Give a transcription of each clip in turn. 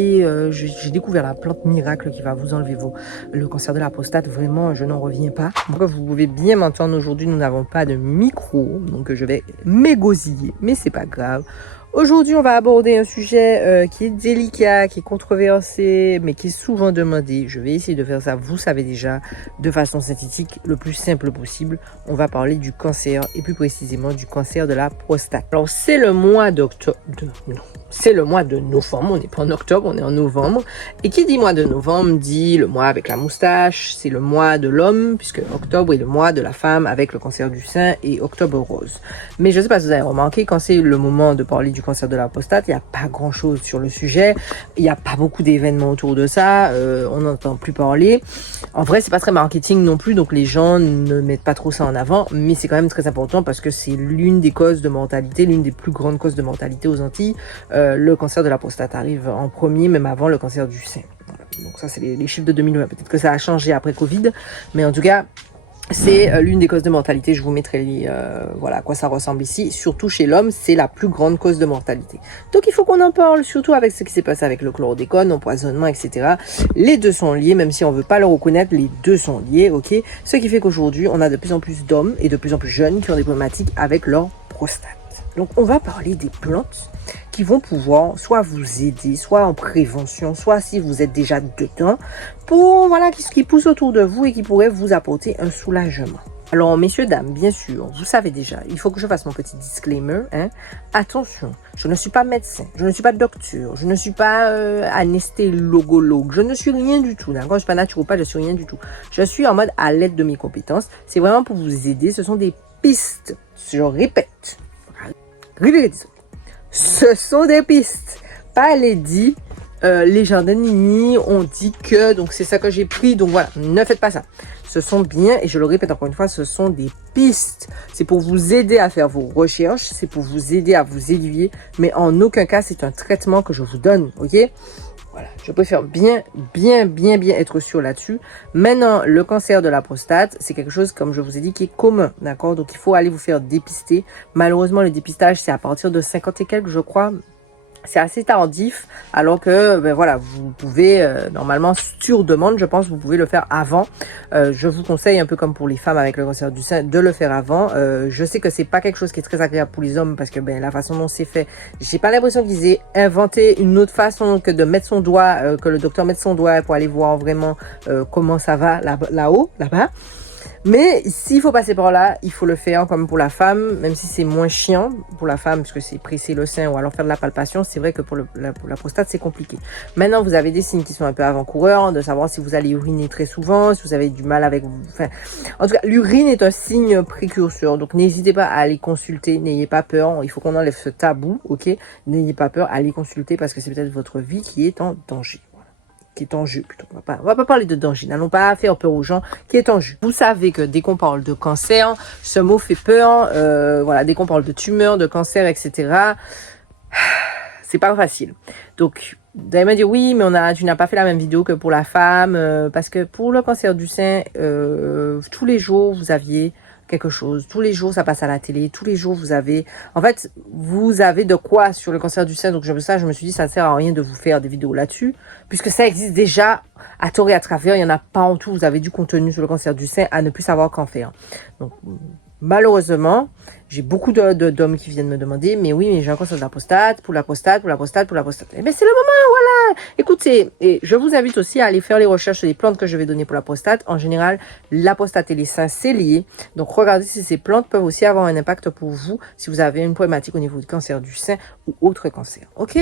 Et j'ai découvert la plante miracle qui va vous enlever le cancer de la prostate. Vraiment, je n'en reviens pas. Donc, vous pouvez bien m'entendre. Aujourd'hui, nous n'avons pas de micro. Donc, je vais m'égosiller. Mais c'est pas grave. Aujourd'hui, on va aborder un sujet qui est délicat, qui est controversé, mais qui est souvent demandé. Je vais essayer de faire ça, vous savez déjà, de façon synthétique, le plus simple possible. On va parler du cancer, et plus précisément du cancer de la prostate. Alors, c'est le mois d'octobre. C'est le mois de novembre, on n'est pas en octobre, on est en novembre. Et qui dit mois de novembre dit le mois avec la moustache, c'est le mois de l'homme, puisque octobre est le mois de la femme avec le cancer du sein et octobre rose. Mais je ne sais pas si vous avez remarqué, quand c'est le moment de parler du cancer de la prostate, il n'y a pas grand chose sur le sujet, il n'y a pas beaucoup d'événements autour de ça, on n'entend plus parler. En vrai, c'est pas très marketing non plus, donc les gens ne mettent pas trop ça en avant, mais c'est quand même très important parce que c'est l'une des causes de mortalité, l'une des plus grandes causes de mortalité aux Antilles. Le cancer de la prostate arrive en premier, même avant le cancer du sein. Voilà. Donc ça, c'est les chiffres de 2020. Peut-être que ça a changé après Covid, mais en tout cas, c'est l'une des causes de mortalité. Je vous mettrai voilà à quoi ça ressemble ici. Surtout chez l'homme, c'est la plus grande cause de mortalité. Donc il faut qu'on en parle, surtout avec ce qui s'est passé avec le chlordécone, l'empoisonnement, etc. Les deux sont liés, même si on veut pas le reconnaître, les deux sont liés, ok. Ce qui fait qu'aujourd'hui, on a de plus en plus d'hommes et de plus en plus jeunes qui ont des problématiques avec leur prostate. Donc on va parler des plantes qui vont pouvoir soit vous aider, soit en prévention, soit si vous êtes déjà dedans, pour voilà qui pousse autour de vous et qui pourrait vous apporter un soulagement. Alors messieurs, dames, bien sûr, vous savez déjà, il faut que je fasse mon petit disclaimer. Attention, je ne suis pas médecin, je ne suis pas docteur, je ne suis pas anesthésologue, je ne suis rien du tout, d'accord? Je ne suis pas naturopathe, je suis rien du tout. Je suis en mode à l'aide de mes compétences. C'est vraiment pour vous aider, ce sont des pistes, je répète. Ce sont des pistes, pas les dits. Les jardins Nini ont dit que, donc c'est ça que j'ai pris, donc voilà, ne faites pas ça. Ce sont bien, et je le répète encore une fois, ce sont des pistes. C'est pour vous aider à faire vos recherches, c'est pour vous aider à vous aiguiller, mais en aucun cas c'est un traitement que je vous donne, ok? Voilà, je préfère bien être sûr là-dessus. Maintenant, le cancer de la prostate, c'est quelque chose, comme je vous ai dit, qui est commun, d'accord? Donc, il faut aller vous faire dépister. Malheureusement, le dépistage, c'est à partir de 50 et quelques, je crois. C'est assez tardif, alors que, ben voilà, vous pouvez, normalement, sur demande, je pense, vous pouvez le faire avant. Je vous conseille, un peu comme pour les femmes avec le cancer du sein, de le faire avant. Je sais que c'est pas quelque chose qui est très agréable pour les hommes, parce que, ben, la façon dont c'est fait, j'ai pas l'impression qu'ils aient inventé une autre façon que de mettre son doigt, que le docteur mette son doigt pour aller voir vraiment comment ça va là-haut, là-bas. Mais s'il faut passer par là, il faut le faire comme pour la femme, même si c'est moins chiant pour la femme, parce que c'est presser le sein ou alors faire de la palpation. C'est vrai que pour la prostate, c'est compliqué. Maintenant, vous avez des signes qui sont un peu avant-coureurs, de savoir si vous allez uriner très souvent, si vous avez du mal avec... Enfin, en tout cas, l'urine est un signe précurseur. Donc, n'hésitez pas à aller consulter. N'ayez pas peur. Il faut qu'on enlève ce tabou, ok? N'ayez pas peur. Allez consulter parce que c'est peut-être votre vie qui est en danger. Qui est en jeu plutôt. On va pas parler de danger, n'allons pas faire peur aux gens, qui est en jeu. Vous savez que dès qu'on parle de cancer, ce mot fait peur, voilà, dès qu'on parle de tumeur, de cancer, etc., c'est pas facile. Donc, vous allez me dire, oui, mais tu n'as pas fait la même vidéo que pour la femme, parce que pour le cancer du sein, tous les jours, vous aviez quelque chose. Tous les jours, ça passe à la télé. Tous les jours, vous avez de quoi sur le cancer du sein. Donc, je me suis dit, ça ne sert à rien de vous faire des vidéos là-dessus, puisque ça existe déjà à tort et à travers. Il n'y en a pas en tout. Vous avez du contenu sur le cancer du sein à ne plus savoir qu'en faire. Donc, malheureusement, j'ai beaucoup d'hommes qui viennent me demander, mais oui, mais j'ai un cancer de la prostate, pour la prostate. Eh bien, c'est le moment, voilà. Écoutez, et je vous invite aussi à aller faire les recherches sur les plantes que je vais donner pour la prostate. En général, la prostate et les seins, c'est lié. Donc, regardez si ces plantes peuvent aussi avoir un impact pour vous, si vous avez une problématique au niveau du cancer du sein ou autre cancer. Ok?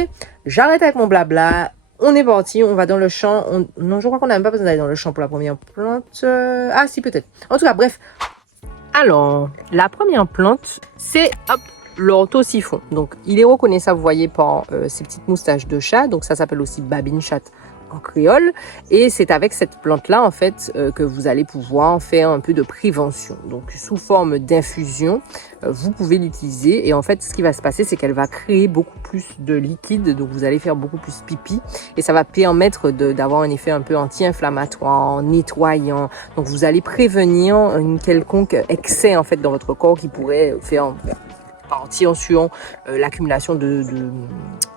J'arrête avec mon blabla. On est parti, on va dans le champ. Non, je crois qu'on n'a même pas besoin d'aller dans le champ pour la première plante. Ah, si, peut-être. En tout cas, bref. Alors, la première plante, c'est l'orthosiphon. Donc, il est reconnaissable, vous voyez, par ces petites moustaches de chat. Donc, ça s'appelle aussi babine chat en créole. Et c'est avec cette plante-là, en fait, que vous allez pouvoir faire un peu de prévention. Donc, sous forme d'infusion, vous pouvez l'utiliser. Et en fait, ce qui va se passer, c'est qu'elle va créer beaucoup plus de liquide. Donc, vous allez faire beaucoup plus pipi. Et ça va permettre d'avoir un effet un peu anti-inflammatoire, nettoyant. Donc, vous allez prévenir une quelconque excès, en fait, dans votre corps qui pourrait faire partir sur l'accumulation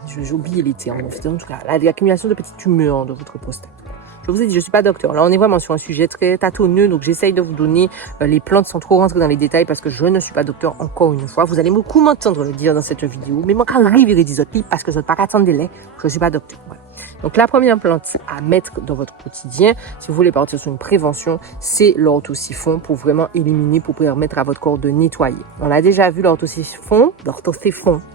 j'ai oublié les termes, en tout cas, l'accumulation de petites tumeurs de votre prostate. Je vous ai dit, je ne suis pas docteur. Là, on est vraiment sur un sujet très tâtonneux, donc j'essaye de vous donner les plantes sans trop rentrer dans les détails parce que je ne suis pas docteur encore une fois. Vous allez beaucoup m'entendre le dire dans cette vidéo, mais moi, quand j'arrive, des autres livres parce que je ne pas attendre délai, je ne suis pas docteur. Voilà. Donc, la première plante à mettre dans votre quotidien, si vous voulez partir sur une prévention, c'est l'orthosiphon pour vraiment éliminer, pour permettre à votre corps de nettoyer. On a déjà vu l'orthosiphon,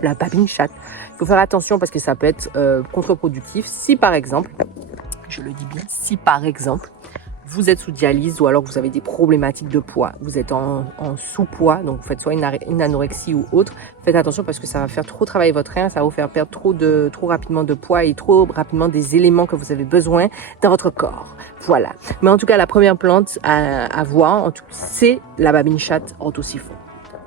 la babine chatte. Il faut faire attention parce que ça peut être contre-productif. Si par exemple, je le dis bien, si par exemple, vous êtes sous dialyse ou alors vous avez des problématiques de poids, vous êtes en sous-poids, donc vous faites soit une anorexie ou autre, faites attention parce que ça va faire trop travailler votre rein, ça va vous faire perdre trop rapidement de poids et trop rapidement des éléments que vous avez besoin dans votre corps. Voilà. Mais en tout cas, la première plante à voir, c'est la babine chatte orthosiphon.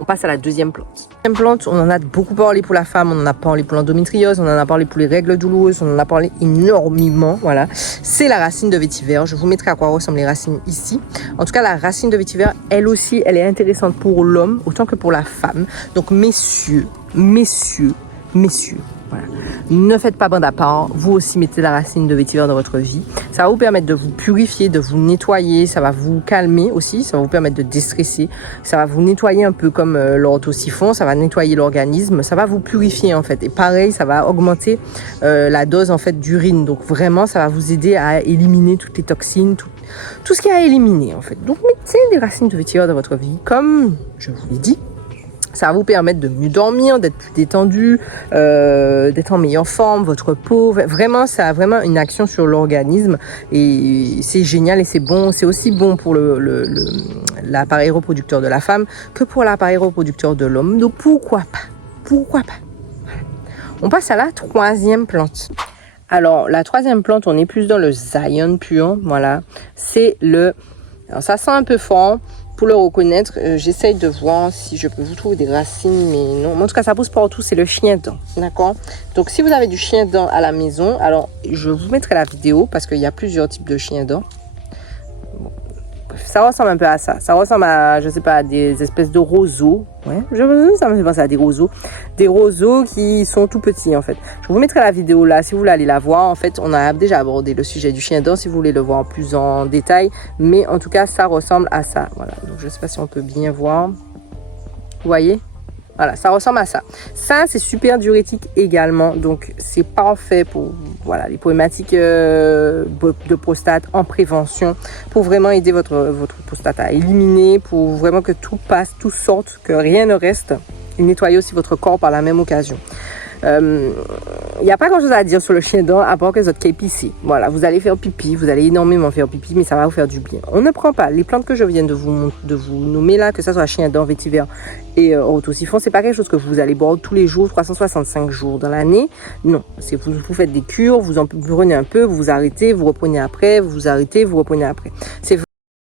On passe à la deuxième plante. La deuxième plante, on en a beaucoup parlé pour la femme, on en a parlé pour l'endométriose, on en a parlé pour les règles douloureuses, on en a parlé énormément, voilà. C'est la racine de vétiver. Je vous mettrai à quoi ressemblent les racines ici. En tout cas, la racine de vétiver, elle aussi, elle est intéressante pour l'homme autant que pour la femme. Donc, messieurs, voilà. Ne faites pas bande à part, vous aussi mettez la racine de vétiver dans votre vie. Ça va vous permettre de vous purifier, de vous nettoyer, ça va vous calmer aussi, ça va vous permettre de déstresser, ça va vous nettoyer un peu comme l'orthosiphon, ça va nettoyer l'organisme, ça va vous purifier en fait. Et pareil, ça va augmenter la dose en fait d'urine. Donc vraiment, ça va vous aider à éliminer toutes les toxines, tout ce qu'il y a à éliminer en fait. Donc mettez les racines de vétiver dans votre vie, comme je vous l'ai dit. Ça va vous permettre de mieux dormir, d'être plus détendu, d'être en meilleure forme, votre peau. Vraiment, ça a vraiment une action sur l'organisme et c'est génial et c'est bon. C'est aussi bon pour l'appareil reproducteur de la femme que pour l'appareil reproducteur de l'homme. Donc pourquoi pas? Voilà. On passe à la troisième plante. Alors, la troisième plante, on est plus dans le Zion pur. Voilà, c'est alors ça sent un peu fort. Pour le reconnaître, j'essaye de voir si je peux vous trouver des racines, mais non. En tout cas, ça pousse partout, c'est le chien-dent, d'accord? Donc, si vous avez du chien-dent à la maison, alors je vous mettrai la vidéo parce qu'il y a plusieurs types de chien-dent. Bon. Ça ressemble un peu à ça. Ça ressemble à, je sais pas, à des espèces de roseaux. Ouais, ça me fait penser à des roseaux. Des roseaux qui sont tout petits, en fait. Je vous mettrai la vidéo là, si vous voulez aller la voir. En fait, on a déjà abordé le sujet du chien-dent, si vous voulez le voir plus en détail. Mais en tout cas, ça ressemble à ça. Voilà. Donc, je sais pas si on peut bien voir. Vous voyez? Voilà, ça ressemble à ça. Ça, c'est super diurétique également. Donc, c'est parfait pour les problématiques de prostate en prévention. Pour vraiment aider votre prostate à éliminer. Pour vraiment que tout passe, tout sorte, que rien ne reste. Et nettoyer aussi votre corps par la même occasion. Il n'y a pas grand chose à dire sur le chien-dent à part que votre épicé. Voilà, vous allez faire pipi, vous allez énormément faire pipi, mais ça va vous faire du bien. On ne prend pas les plantes que je viens de vous nommer là, que ça soit chien-dent, vétiver et orthosiphon, c'est pas quelque chose que vous allez boire tous les jours, 365 jours dans l'année. Non, c'est vous faites des cures, vous en prenez un peu, vous vous arrêtez, vous reprenez après, vous vous arrêtez, vous reprenez après.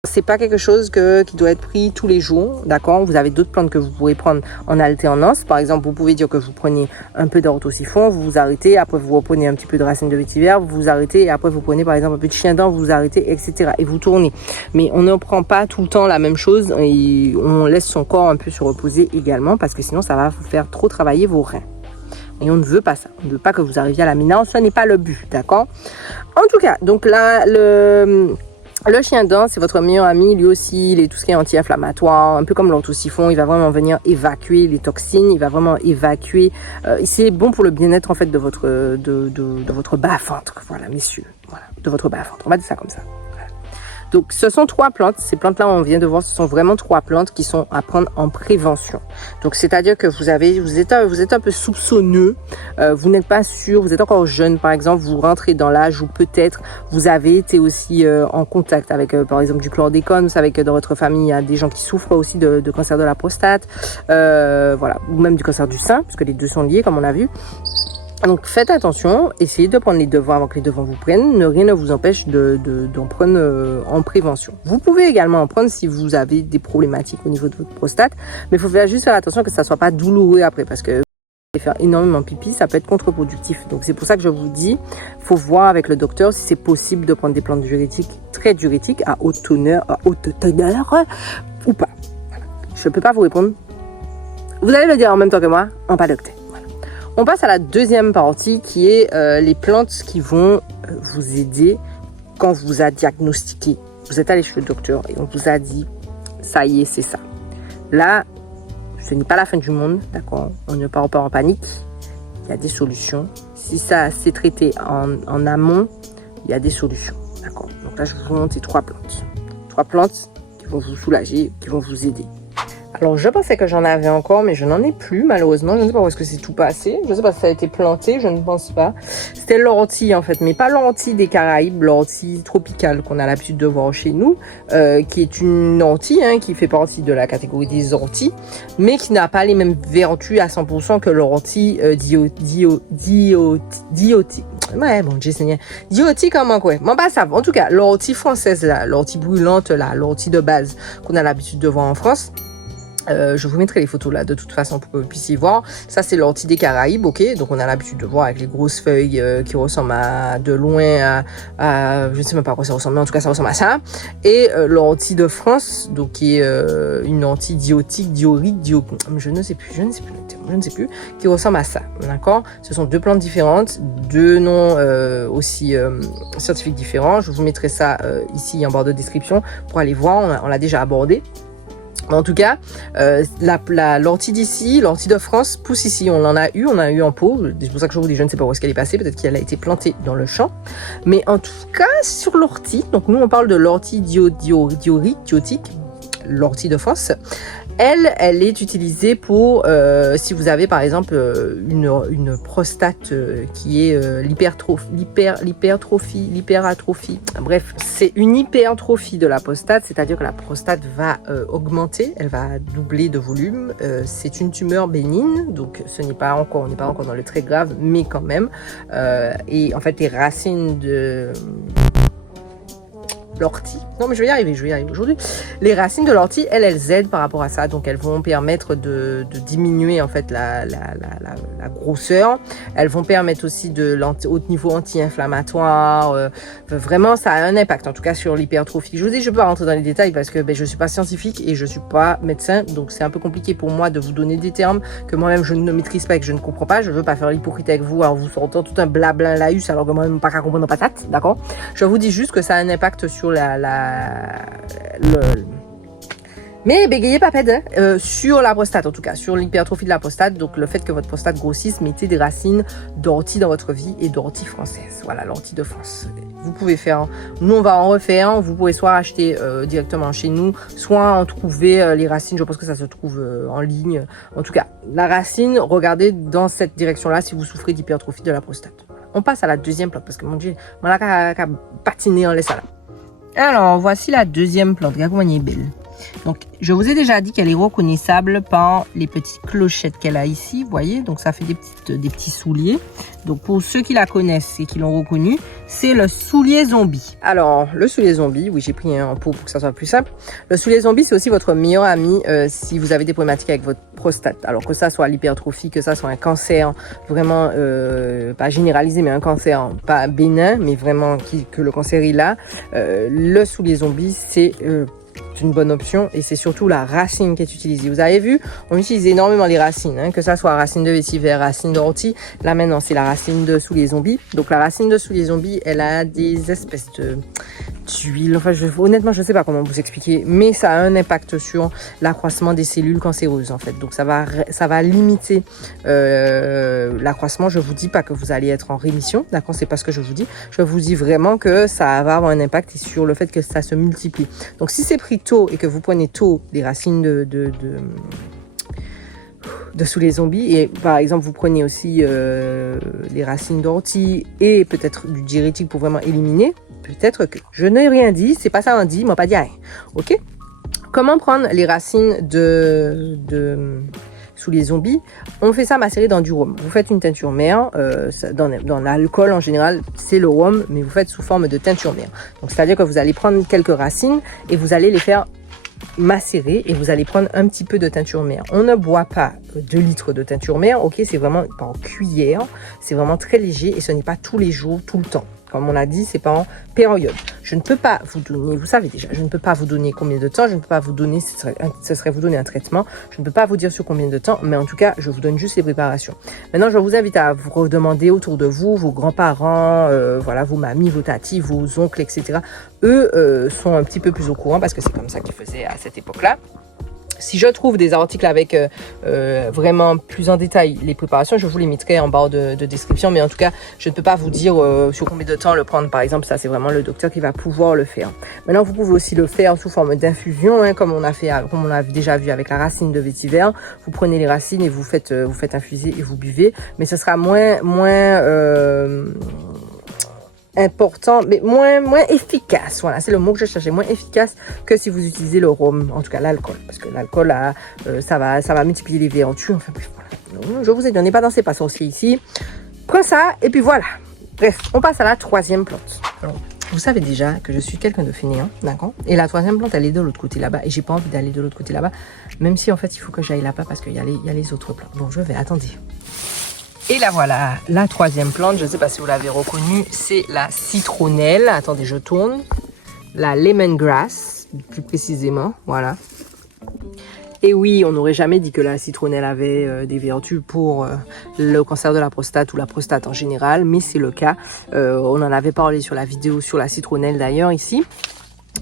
C'est pas quelque chose qui doit être pris tous les jours, d'accord? Vous avez d'autres plantes que vous pourrez prendre en alternance. Par exemple, vous pouvez dire que vous prenez un peu d'orthosiphon, vous vous arrêtez, après vous reprenez un petit peu de racine de vétiver, vous vous arrêtez, et après vous prenez par exemple un peu de chien-dent, vous vous arrêtez, etc. Et vous tournez. Mais on ne prend pas tout le temps la même chose et on laisse son corps un peu se reposer également parce que sinon ça va vous faire trop travailler vos reins. Et on ne veut pas ça. On ne veut pas que vous arriviez à la ménopause, ce n'est pas le but, d'accord? En tout cas, donc là, le chien-dent, c'est votre meilleur ami, lui aussi, il est tout ce qui est anti-inflammatoire, un peu comme l'orthosiphon, il va vraiment venir évacuer les toxines, il va vraiment évacuer, c'est bon pour le bien-être en fait de votre bas-ventre, voilà messieurs, voilà, de votre bas-ventre, on va dire ça comme ça. Donc, ce sont trois plantes. Ces plantes-là, on vient de voir, ce sont vraiment trois plantes qui sont à prendre en prévention. Donc, c'est-à-dire que vous êtes un peu soupçonneux, vous n'êtes pas sûr, vous êtes encore jeune, par exemple, vous rentrez dans l'âge où peut-être vous avez été aussi en contact avec, par exemple, du chlordécone. Vous savez que dans votre famille, il y a des gens qui souffrent aussi de cancer de la prostate, voilà, ou même du cancer du sein, puisque les deux sont liés, comme on a vu. Donc faites attention, essayez de prendre les devants avant que les devants vous prennent. Rien ne vous empêche d'en prendre en prévention. Vous pouvez également en prendre si vous avez des problématiques au niveau de votre prostate, mais il faut juste faire attention que ça soit pas douloureux après, parce que faire énormément pipi, ça peut être contre-productif. Donc c'est pour ça que je vous dis, faut voir avec le docteur si c'est possible de prendre des plantes diurétiques, très diurétiques, à haute teneur ou pas. Je peux pas vous répondre Vous allez le dire en même temps que moi, en pas d'octet. Voilà. On passe à la deuxième partie qui est les plantes qui vont vous aider quand on vous a diagnostiqué. Vous êtes allé chez le docteur et on vous a dit, ça y est, c'est ça. Là, ce n'est pas la fin du monde, d'accord? On ne part pas en panique. Il y a des solutions. Si ça s'est traité en amont, il y a des solutions, d'accord? Donc là, je vous montre ces 3 plantes. 3 plantes qui vont vous soulager, qui vont vous aider. Alors, je pensais que j'en avais encore, mais je n'en ai plus, malheureusement. Je ne sais pas où est-ce que c'est tout passé. Je ne sais pas si ça a été planté, je ne pense pas. C'était l'ortie, en fait, mais pas l'ortie des Caraïbes, l'ortie tropicale qu'on a l'habitude de voir chez nous, qui est une ortie, hein, qui fait partie de la catégorie des orties, mais qui n'a pas les mêmes vertus à 100% que l'ortie diotique. Ouais, bon, j'ai saigné. Diotique, comment quoi? Bon, bah, ça, en tout cas, l'ortie française, là, l'ortie brûlante, là, l'ortie de base qu'on a l'habitude de voir en France. Je vous mettrai les photos là de toute façon pour que vous puissiez voir. Ça c'est l'ortie des Caraïbes, ok. Donc on a l'habitude de voir avec les grosses feuilles qui ressemblent à de loin à je ne sais même pas à quoi ça ressemble, mais en tout cas ça ressemble à ça. Et l'ortie de France, donc qui est une ortie diotique, diorique, je ne sais plus, qui ressemble à ça, d'accord. Ce sont 2 plantes différentes, 2 noms aussi scientifiques différents. Je vous mettrai ça ici en barre de description pour aller voir. On l'a déjà abordé. En tout cas, l'ortie d'ici, l'ortie de France pousse ici. On en a eu, en pot. C'est pour ça que je vous dis, je ne sais pas où est-ce qu'elle est passée. Peut-être qu'elle a été plantée dans le champ. Mais en tout cas, sur l'ortie, donc nous on parle de l'ortie diotique, l'ortie de France. Elle est utilisée pour, si vous avez par exemple une prostate qui est l'hyperatrophie. Bref, c'est une hypertrophie de la prostate, c'est-à-dire que la prostate va augmenter, elle va doubler de volume. C'est une tumeur bénigne, donc on n'est pas encore dans le très grave, mais quand même. Et en fait, les racines de l'ortie. Non, mais je vais y arriver aujourd'hui. Les racines de l'ortie, elles aident par rapport à ça. Donc, elles vont permettre de diminuer, en fait, la grosseur. Elles vont permettre aussi au niveau anti-inflammatoire. Vraiment, ça a un impact, en tout cas, sur l'hypertrophie. Je vous dis, je peux pas rentrer dans les détails parce que je suis pas scientifique et je suis pas médecin. Donc, c'est un peu compliqué pour moi de vous donner des termes que moi-même, je ne maîtrise pas et que je ne comprends pas. Je veux pas faire l'hypocrite avec vous en vous sortant tout un blabla laïus alors que moi-même, pas qu'à comprendre patate. D'accord? Je vous dis juste que ça a un impact sur mais bégayez pas pède, sur la prostate en tout cas, sur l'hypertrophie de la prostate, donc le fait que votre prostate grossisse, mettez des racines d'ortie dans votre vie et d'ortie française. Voilà, l'ortie de France. Vous pouvez faire, nous on va en refaire, vous pouvez soit acheter directement chez nous, soit en trouver les racines, je pense que ça se trouve en ligne. En tout cas, la racine, regardez dans cette direction-là si vous souffrez d'hypertrophie de la prostate. On passe à la deuxième plante parce que mon Dieu, on a qu'à patiner, on laisse ça là. Alors, voici la deuxième plante. Regardez comment elle est belle. Donc, je vous ai déjà dit qu'elle est reconnaissable par les petites clochettes qu'elle a ici. Vous voyez, donc ça fait des petits souliers. Donc, pour ceux qui la connaissent et qui l'ont reconnue, c'est le soulier zombie. Alors, le soulier zombie, oui, j'ai pris un pot pour que ça soit plus simple. Le soulier zombie, c'est aussi votre meilleur ami si vous avez des problématiques avec votre prostate. Alors, que ça soit l'hypertrophie, que ça soit un cancer vraiment, pas généralisé, mais un cancer pas bénin, mais vraiment que le cancer est là. Le soulier zombie, c'est une bonne option et c'est surtout la racine qui est utilisée. Vous avez vu, on utilise énormément les racines, hein, que ça soit racine de vétiver, racine d'ortie. Là maintenant, c'est la racine de soulier zombie. Donc la racine de soulier zombie, elle a des espèces d'huile. Enfin, honnêtement, je ne sais pas comment vous expliquer, mais ça a un impact sur l'accroissement des cellules cancéreuses en fait. Donc ça va limiter l'accroissement. Je vous dis pas que vous allez être en rémission, d'accord? C'est pas ce que je vous dis. Je vous dis vraiment que ça va avoir un impact sur le fait que ça se multiplie. Donc si c'est pris tôt et que vous prenez tôt des racines de soulier zombie et par exemple vous prenez aussi les racines d'ortie et peut-être du diurétique pour vraiment éliminer, peut-être que je n'ai rien dit, c'est pas ça on dit, m'a pas dit rien. Ok? Comment prendre les racines de soulier zombie? On fait ça macérer dans du rhum. Vous faites une teinture mère, dans l'alcool en général, c'est le rhum, mais vous faites sous forme de teinture mère. Donc c'est-à-dire que vous allez prendre quelques racines et vous allez les faire macérer et vous allez prendre un petit peu de teinture mère. On ne boit pas 2 litres de teinture mère, ok? C'est vraiment pas en cuillère, c'est vraiment très léger et ce n'est pas tous les jours, tout le temps. Comme on l'a dit, c'est pas en période. Je ne peux pas vous donner, vous savez déjà, je ne peux pas vous donner combien de temps, je ne peux pas vous donner, ce serait vous donner un traitement, je ne peux pas vous dire sur combien de temps, mais en tout cas, je vous donne juste les préparations. Maintenant, je vous invite à vous redemander autour de vous, vos grands-parents, voilà, vos mamies, vos tatis, vos oncles, etc. Eux sont un petit peu plus au courant parce que c'est comme ça qu'ils faisaient à cette époque-là. Si je trouve des articles avec vraiment plus en détail les préparations, je vous les mettrai en barre de description. Mais en tout cas, je ne peux pas vous dire sur combien de temps le prendre, par exemple. Ça, c'est vraiment le docteur qui va pouvoir le faire. Maintenant, vous pouvez aussi le faire sous forme d'infusion, hein, comme on a déjà vu avec la racine de vétiver. Vous prenez les racines et vous faites infuser et vous buvez. Mais ce sera moins important, mais moins efficace. Voilà, c'est le mot que je cherchais, moins efficace que si vous utilisez le rhum, en tout cas l'alcool, parce que l'alcool, ça va multiplier les vertus. Enfin bref, voilà. Donc, je vous ai dit, on n'est pas dans ces pas sorciers ici. Prends ça, et puis voilà. Bref, on passe à la troisième plante. Alors, vous savez déjà que je suis quelqu'un de fainéant, d'accord? Et la troisième plante, elle est de l'autre côté là-bas, et j'ai pas envie d'aller de l'autre côté là-bas, même si en fait, il faut que j'aille là-bas parce qu'il y a les autres plantes. Donc, je vais, attendez. Et là voilà, la troisième plante, je ne sais pas si vous l'avez reconnue, c'est la citronnelle. Attendez, je tourne. La lemongrass, plus précisément, voilà. Et oui, on n'aurait jamais dit que la citronnelle avait des vertus pour le cancer de la prostate ou la prostate en général, mais c'est le cas. On en avait parlé sur la vidéo sur la citronnelle d'ailleurs ici,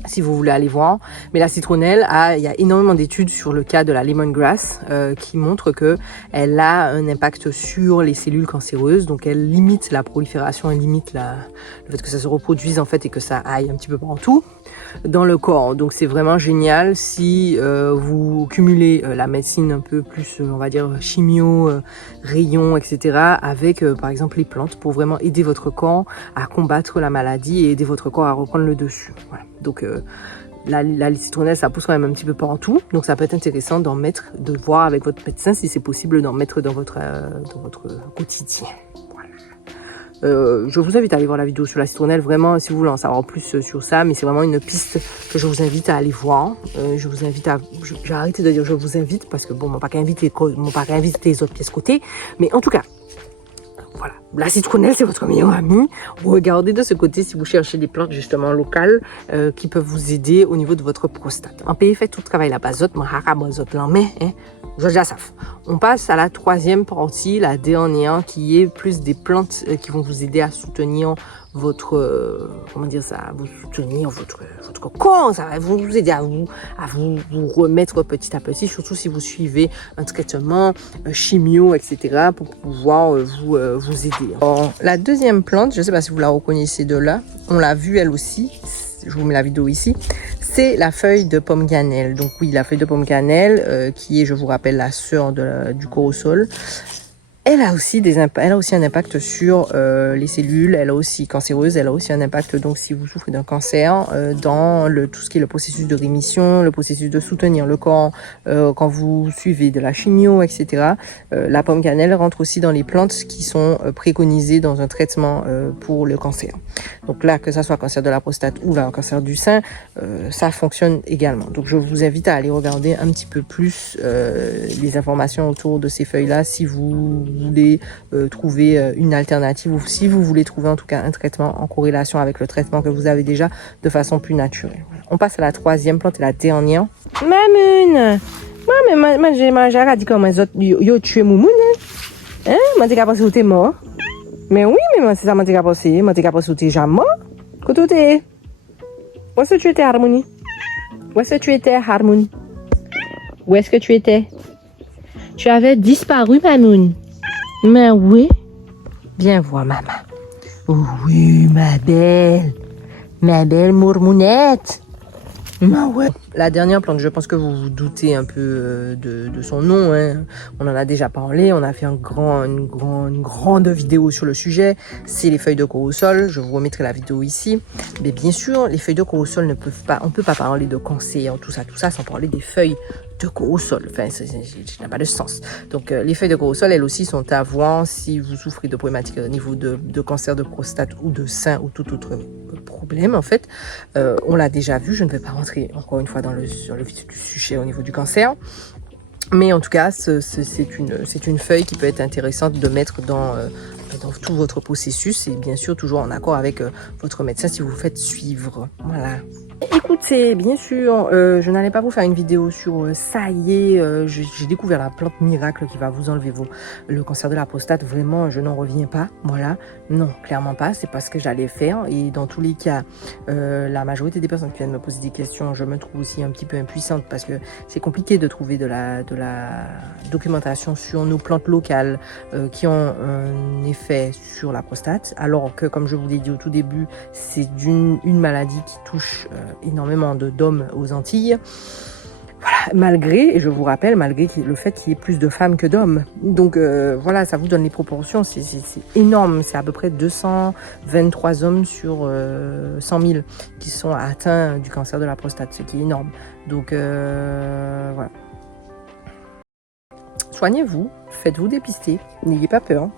si vous voulez aller voir. Mais la citronnelle, il y a énormément d'études sur le cas de la lemongrass qui montrent que elle a un impact sur les cellules cancéreuses. Donc elle limite la prolifération, elle limite le fait que ça se reproduise en fait et que ça aille un petit peu partout dans le corps. Donc c'est vraiment génial si vous cumulez la médecine un peu plus, on va dire, chimio, rayons, etc. avec par exemple les plantes pour vraiment aider votre corps à combattre la maladie et aider votre corps à reprendre le dessus. Voilà. Donc la citronnelle, ça pousse quand même un petit peu partout, donc ça peut être intéressant d'en mettre, de voir avec votre médecin si c'est possible d'en mettre dans votre quotidien. Voilà. Je vous invite à aller voir la vidéo sur la citronnelle, vraiment, si vous voulez en savoir plus sur ça, mais c'est vraiment une piste que je vous invite à aller voir. Je vous invite à... J'ai arrêté de dire je vous invite, parce que bon, mon pas qu'à inviter les autres pièces côté, mais en tout cas, voilà, la citronnelle, c'est votre meilleur ami. Regardez de ce côté si vous cherchez des plantes justement locales qui peuvent vous aider au niveau de votre prostate. En pays fait tout le travail là-bas, on passe à la troisième partie, la dernière, qui est plus des plantes qui vont vous aider à soutenir votre, comment dire ça, à vous soutenir votre corps, ça va vous aider à vous remettre petit à petit, surtout si vous suivez un traitement chimio, etc., pour pouvoir vous aider. Alors, la deuxième plante, je ne sais pas si vous la reconnaissez de là, on l'a vue elle aussi, je vous mets la vidéo ici, c'est la feuille de pomme cannelle. Donc oui, la feuille de pomme cannelle, qui est, je vous rappelle, la sœur du corosol. Elle a aussi un impact sur les cellules, elle a aussi cancéreuse, elle a aussi un impact, donc si vous souffrez d'un cancer, dans tout ce qui est le processus de rémission, le processus de soutenir le corps, quand vous suivez de la chimio, etc. La pomme cannelle rentre aussi dans les plantes qui sont préconisées dans un traitement pour le cancer. Donc là, que ça soit cancer de la prostate ou là, cancer du sein, ça fonctionne également. Donc je vous invite à aller regarder un petit peu plus les informations autour de ces feuilles-là si vous voulez trouver une alternative ou si vous voulez trouver en tout cas un traitement en corrélation avec le traitement que vous avez déjà de façon plus naturelle. On passe à la troisième plante et la dernière. Mamoun! Moi, j'ai dit comment yo tué Moumoun, hein? Moi, t'es capable de t'es mort. Mais oui, mais moi, c'est ça, moi, t'es capable de moi, t'es capable de t'es jamais mort. Quand t'es? Où est-ce que tu étais, Harmonie? Où est-ce que tu étais, Harmonie? Où est-ce que tu étais? Tu avais disparu, Mamoun. Mais oui. Viens voir, maman. Oui, ma belle mourmounette. Mais ouais. La dernière plante, je pense que vous vous doutez un peu de son nom, hein. On en a déjà parlé, on a fait une grande vidéo sur le sujet. C'est les feuilles de corosol, je vous remettrai la vidéo ici. Mais bien sûr, les feuilles de corosol on peut pas parler de cancer, tout ça, sans parler des feuilles de corosol. Enfin, ça n'a pas de sens. Donc, les feuilles de corosol, elles aussi, sont à voir si vous souffrez de problématiques au niveau de cancer de prostate ou de sein ou tout autre problème, en fait. On l'a déjà vu, je ne vais pas rentrer encore une fois sur le vif du sujet au niveau du cancer. Mais en tout cas, c'est une feuille qui peut être intéressante de mettre dans dans tout votre processus et bien sûr toujours en accord avec votre médecin si vous vous faites suivre. Voilà. Écoutez, bien sûr, je n'allais pas vous faire une vidéo sur ça y est, j'ai découvert la plante miracle qui va vous enlever le cancer de la prostate. Vraiment, je n'en reviens pas. Voilà, non, clairement pas. C'est pas ce que j'allais faire. Et dans tous les cas, la majorité des personnes qui viennent me poser des questions, je me trouve aussi un petit peu impuissante parce que c'est compliqué de trouver de la documentation sur nos plantes locales qui ont un effet sur la prostate. Alors que, comme je vous l'ai dit au tout début, c'est une maladie qui touche énormément d'hommes aux Antilles. Voilà, malgré, et je vous rappelle, malgré le fait qu'il y ait plus de femmes que d'hommes. Donc voilà, ça vous donne les proportions, c'est énorme. C'est à peu près 223 hommes sur 100 000 qui sont atteints du cancer de la prostate, ce qui est énorme. Donc voilà. Soignez-vous, faites-vous dépister, n'ayez pas peur.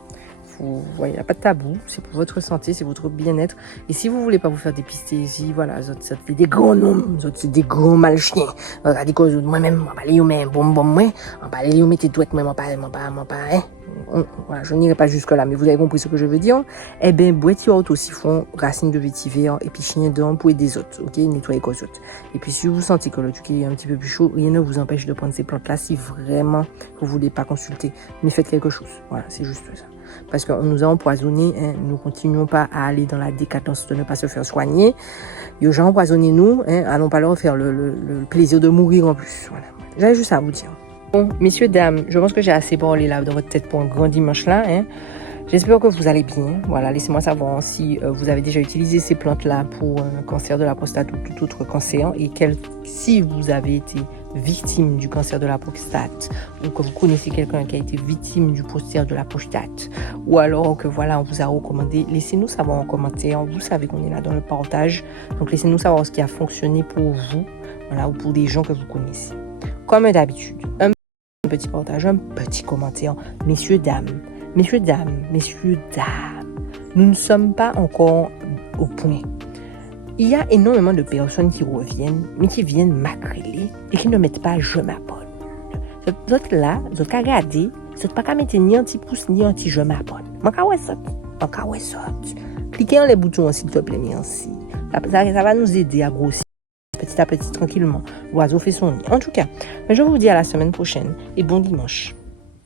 Il n'y a pas de tabou, c'est pour votre santé, c'est votre bien-être. Et si vous voulez pas vous faire dépister, si voilà, c'est des gros noms, c'est des gros malchiens. Regardez quoi, moi-même, on va aller même, bon, moi, on va aller mettre douettes, moi, hein. Voilà, je n'irai pas jusque là, mais vous avez compris ce que je veux dire. Eh ben, boîtier auto siphon, racine de vétiver, et puis chien dedans pour aider des autres, ok, nettoyer les autres. Et puis si vous sentez que le truc est un petit peu plus chaud, rien ne vous empêche de prendre ces plantes-là si vraiment vous voulez pas consulter, mais faites quelque chose. Voilà, c'est juste ça. Parce qu'on nous a empoisonnés, hein, nous continuons pas à aller dans la décadence de ne pas se faire soigner. Les gens empoisonnés nous, hein, allons pas leur faire le plaisir de mourir en plus. Voilà. J'avais juste à vous dire. Bon, messieurs, dames, je pense que j'ai assez parlé là dans votre tête pour un grand dimanche là. Hein. J'espère que vous allez bien. Voilà, laissez-moi savoir si vous avez déjà utilisé ces plantes-là pour un cancer de la prostate ou tout autre cancer et si vous avez été victime du cancer de la prostate ou que vous connaissez quelqu'un qui a été victime du cancer de la prostate ou alors que voilà, on vous a recommandé, laissez-nous savoir en commentaire. Vous savez qu'on est là dans le partage. Donc, laissez-nous savoir ce qui a fonctionné pour vous, voilà, ou pour des gens que vous connaissez. Comme d'habitude, un petit partage, un petit commentaire. Messieurs, dames, nous ne sommes pas encore au point. Il y a énormément de personnes qui reviennent, mais qui viennent m'accréler et qui ne mettent pas « je m'abonne ». Vous autres là, vous autres regardez, vous n'êtes pas qu'à mettre ni un petit pouce ni un petit « je m'abonne ». Cliquez sur les boutons s'il te plaît, merci. Ça va nous aider à grossir petit à petit, tranquillement. L'oiseau fait son nid. En tout cas, je vous dis à la semaine prochaine et bon dimanche.